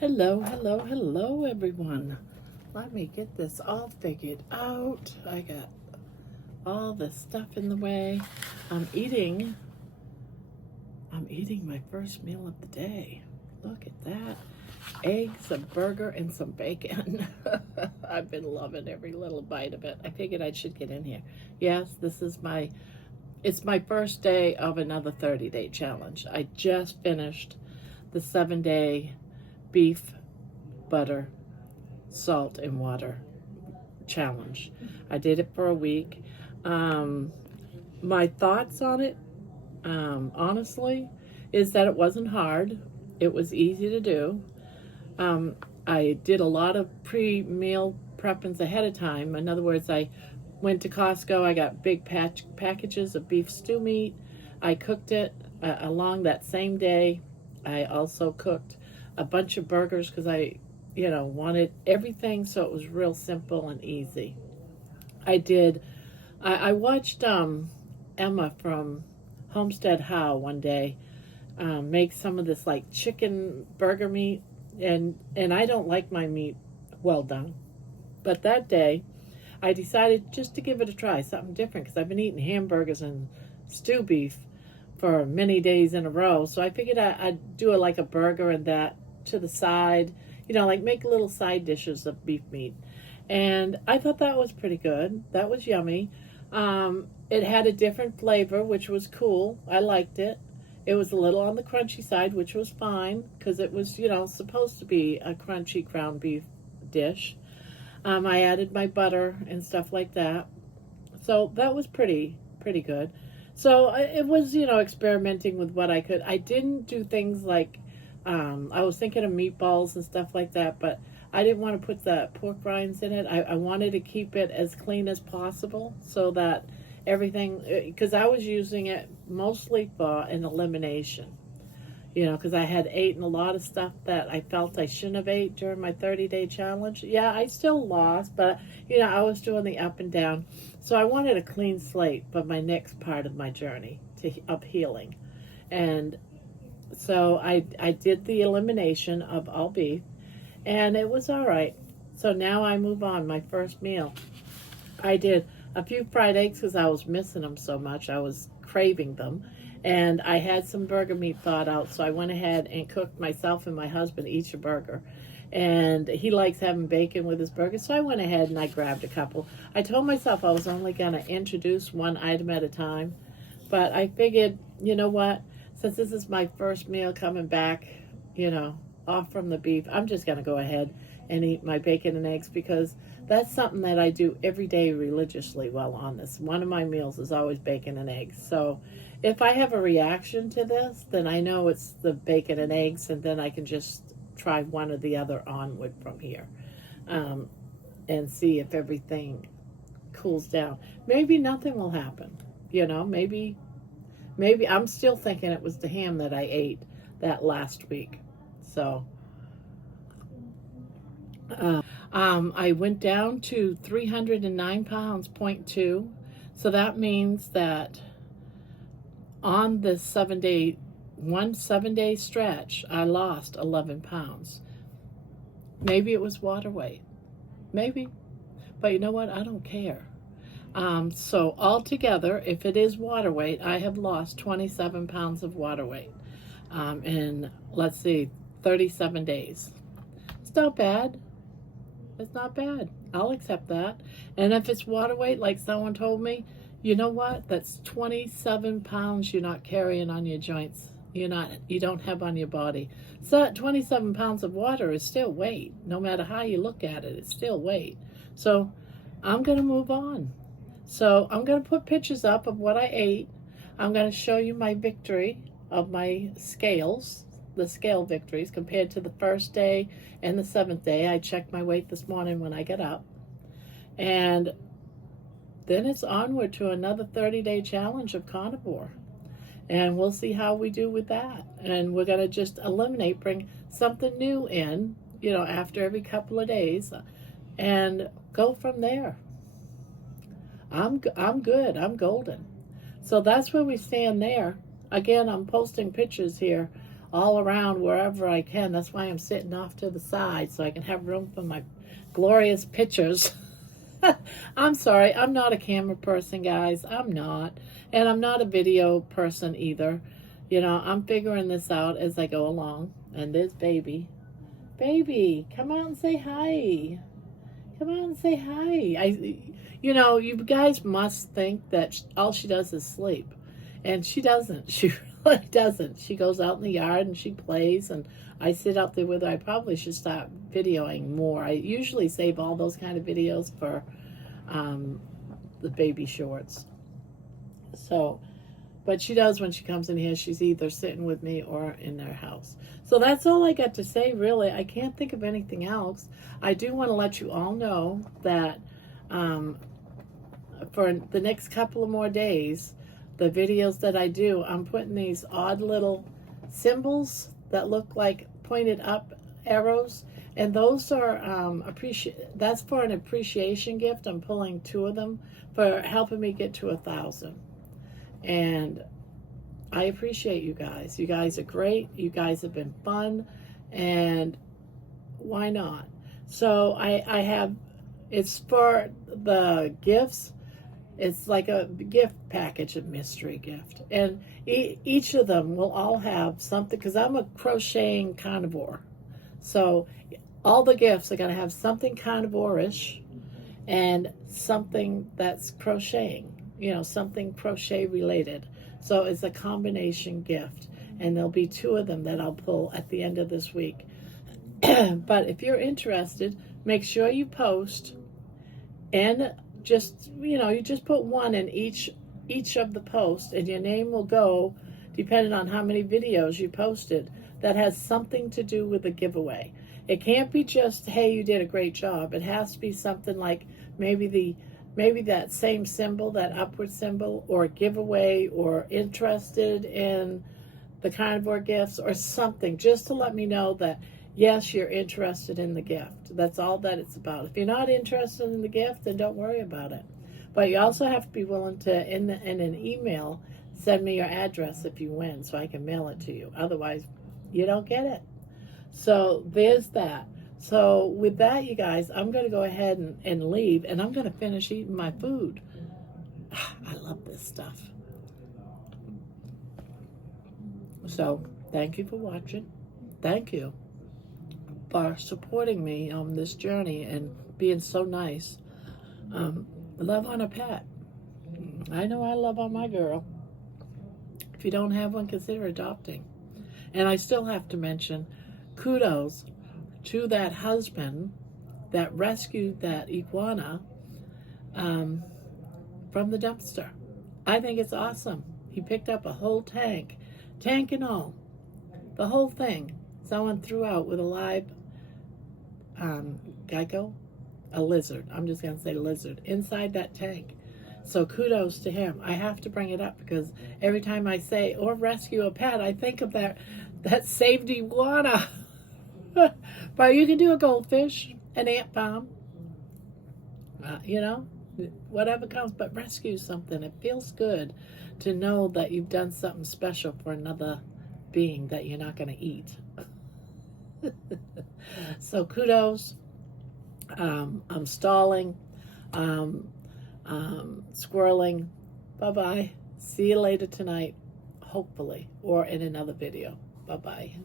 Hello, hello, hello, everyone. Let me get this all figured out. I got all the stuff in the way. I'm eating my first meal of the day. Look at that. Eggs, a burger, and some bacon. I've been loving every little bite of it. I figured I should get in here. Yes, it's my first day of another 30-day challenge. I just finished the 7-day beef, butter, salt, and water challenge. I did it for a week. My thoughts on it, honestly, is that it wasn't hard. It was easy to do. I did a lot of pre-meal preppings ahead of time. In other words, I went to Costco. I got big packages of beef stew meat. I cooked it along that same day. I also cooked a bunch of burgers because I wanted everything so it was real simple and easy. I watched Emma from Homestead How one day make some of this like chicken burger meat, and I don't like my meat well done. But that day, I decided just to give it a try, something different, because I've been eating hamburgers and stew beef for many days in a row. So I figured I'd do it like a burger and that to the side, like make little side dishes of beef meat. And I thought that was pretty good. That was yummy. It had a different flavor, which was cool. I liked it. It was a little on the crunchy side, which was fine because it was, supposed to be a crunchy ground beef dish. I added my butter and stuff like that. So that was pretty good. So it was, experimenting with what I could. I didn't do things like, I was thinking of meatballs and stuff like that, but I didn't want to put the pork rinds in it. I wanted to keep it as clean as possible so that everything, because I was using it mostly for an elimination, because I had eaten a lot of stuff that I felt I shouldn't have ate during my 30-day challenge. Yeah, I still lost, but, I was doing the up and down. So I wanted a clean slate for my next part of my journey of healing. And so I did the elimination of all beef, and it was all right. So now I move on. My first meal, I did a few fried eggs because I was missing them so much. I was craving them. And I had some burger meat thawed out, so I went ahead and cooked myself and my husband each a burger. And he likes having bacon with his burger, so I went ahead and I grabbed a couple. I told myself I was only going to introduce one item at a time, but I figured, you know what, since this is my first meal coming back, off from the beef, I'm just going to go ahead and eat my bacon and eggs because that's something that I do every day religiously while on this. One of my meals is always bacon and eggs. So if I have a reaction to this, then I know it's the bacon and eggs, and then I can just try one or the other onward from here and see if everything cools down. Maybe nothing will happen. Maybe I'm still thinking it was the ham that I ate that last week. So I went down to 309 pounds, 0.2. So that means that on this 7-day stretch, I lost 11 pounds. Maybe it was water weight. Maybe. But you know what? I don't care. So altogether, if it is water weight, I have lost 27 pounds of water weight in, 37 days. It's not bad. It's not bad. I'll accept that. And if it's water weight, like someone told me, you know what? That's 27 pounds you're not carrying on your joints. You don't have on your body. So that 27 pounds of water is still weight. No matter how you look at it, it's still weight. So I'm going to move on. So I'm going to put pictures up of what I ate. I'm going to show you my victory of my scales, the scale victories compared to the first day and the 7th day. I checked my weight this morning when I got up. And then it's onward to another 30-day challenge of carnivore. And we'll see how we do with that. And we're going to just eliminate, bring something new in, after every couple of days and go from there. I'm good. I'm golden. So that's where we stand there. Again, I'm posting pictures here all around wherever I can. That's why I'm sitting off to the side so I can have room for my glorious pictures. I'm sorry, I'm not a camera person, guys. I'm not. And I'm not a video person either. You know, I'm figuring this out as I go along. And there's baby. Baby, come out and say hi. Come on and say hi. You know, you guys must think that all she does is sleep. And she doesn't. She really doesn't. She goes out in the yard and she plays, and I sit out there with her. I probably should start videoing more. I usually save all those kind of videos for the baby shorts. So, but she does when she comes in here. She's either sitting with me or in their house. So that's all I got to say, really. I can't think of anything else. I do want to let you all know that for the next couple of more days, the videos that I do, I'm putting these odd little symbols that look like pointed up arrows, and those are that's for an appreciation gift. I'm pulling 2 of them for helping me get to 1,000, and I appreciate you guys. You guys are great. You guys have been fun, and why not? So I have, it's for the gifts. It's like a gift package, a mystery gift. And each of them will all have something, because I'm a crocheting carnivore. So all the gifts are going to have something carnivore-ish and something that's crocheting, you know, something crochet related. So it's a combination gift. And there'll be 2 of them that I'll pull at the end of this week. But if you're interested, make sure you post, and just, you know, you just put 1 in each of the posts, and your name will go, depending on how many videos you posted, that has something to do with the giveaway. It can't be just, hey, you did a great job. It has to be something like maybe that same symbol, that upward symbol, or giveaway, or interested in the carnivore gifts, or something, just to let me know that yes, you're interested in the gift. That's all that it's about. If you're not interested in the gift, then don't worry about it. But you also have to be willing to, in an email, send me your address if you win, so I can mail it to you. Otherwise, you don't get it. So there's that. So with that, you guys, I'm going to go ahead and leave, and I'm going to finish eating my food. I love this stuff. So thank you for watching. Thank you for supporting me on this journey and being so nice. Love on a pet. I know I love on my girl. If you don't have one, consider adopting. And I still have to mention kudos to that husband that rescued that iguana from the dumpster. I think it's awesome. He picked up a whole tank and all, the whole thing. Someone threw out with a live gecko, a lizard. I'm just going to say lizard inside that tank. So kudos to him. I have to bring it up because every time I say or rescue a pet, I think of that saved iguana. But you can do a goldfish, an ant palm, you know, whatever comes, but rescue something. It feels good to know that you've done something special for another being that you're not going to eat. So kudos. I'm stalling, squirreling. Bye-bye. See you later tonight, hopefully, or in another video. Bye-bye.